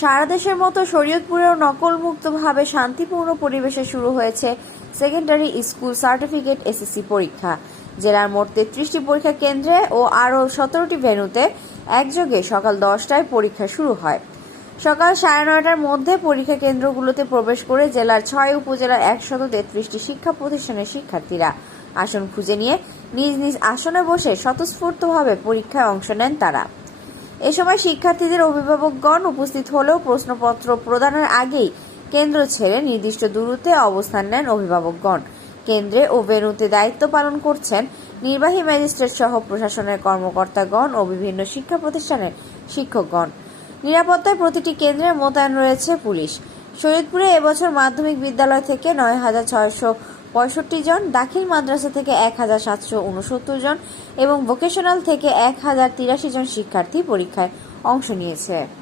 সারা দেশের মতো শরীয়তপুরেও নকলমুক্তভাবে শান্তিপূর্ণ পরিবেশে শুরু হয়েছে সেকেন্ডারি স্কুল সার্টিফিকেট এসএসসি পরীক্ষা। জেলার মোট তেত্রিশটি পরীক্ষা কেন্দ্রে ও আরও সতেরোটি ভেন্যুতে একযোগে সকাল দশটায় পরীক্ষা শুরু হয়। সকাল সাড়ে নয়টার মধ্যে পরীক্ষা কেন্দ্রগুলোতে প্রবেশ করে জেলার ছয় উপজেলার একশত তেত্রিশটি শিক্ষা প্রতিষ্ঠানের শিক্ষার্থীরা আসন খুঁজে নিয়ে নিজ নিজ আসনে বসে স্বতঃস্ফূর্তভাবে পরীক্ষায় অংশ নেন তারা। এ সময় শিক্ষার্থীদের অভিভাবকগণ উপস্থিত হলেও প্রশ্নপত্র প্রদানের আগেই কেন্দ্র ছেড়ে নির্দিষ্ট দূরত্বে অবস্থান নেন অভিভাবকগণ। কেন্দ্রে ও ভেন্যুতে দায়িত্ব পালন করছেন নির্বাহী ম্যাজিস্ট্রেট সহ প্রশাসনের কর্মকর্তাগণ ও বিভিন্ন শিক্ষা প্রতিষ্ঠানের শিক্ষকগণ। নিরাপত্তায় প্রতিটি কেন্দ্রে মোতায়েন রয়েছে পুলিশ। শরীয়তপুরে এবছর মাধ্যমিক বিদ্যালয় থেকে নয় হাজার ছয়শো পঁয়ষট্টি জন, দাখিল মাদ্রাসা থেকে এক হাজার সাতশো উনসত্তর জন এবং ভোকেশনাল থেকে এক হাজার তিরাশি জন শিক্ষার্থী পরীক্ষায় অংশ নিয়েছে।